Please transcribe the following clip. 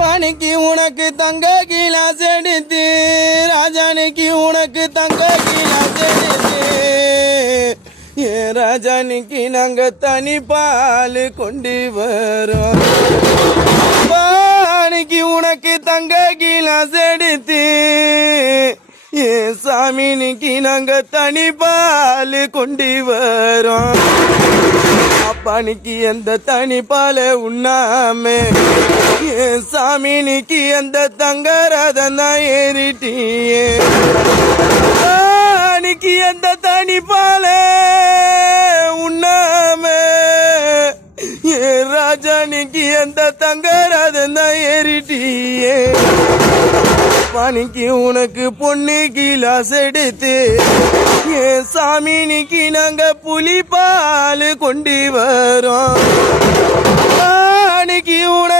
பாணிக்கு உனக்கு தங்க கிளாஸ் எடுத்து, ராஜானிக்கு உனக்கு தங்க கிளாஸ் எடுத்து, ஏன் ராஜானிக்கு நாங்க தனி பால் கொண்டு வரோம். பாணிக்கு உனக்கு தங்க கிளாஸ் எடுத்து, ஏன் சாமினிக்கு நாங்க தனி பால் கொண்டு வரோம். அப்பானிக்கு எந்த தனி பால உண்ணாம, என் சாமினிக்கு எந்த தங்கரதம் தான் ஏறிட்டியே. அன்னைக்கு எந்த தனி பால உண்ணாம, என் ராஜானிக்கு எந்த தங்கரதம் தான் ஏறிட்டியே. பானிக்கு உனக்கு பொண்ணு கிளாஸ் எடுத்து, என் சாமினிக்கு நாங்க புலி பால் கொண்டு வரோம். பானிக்கு உனக்கு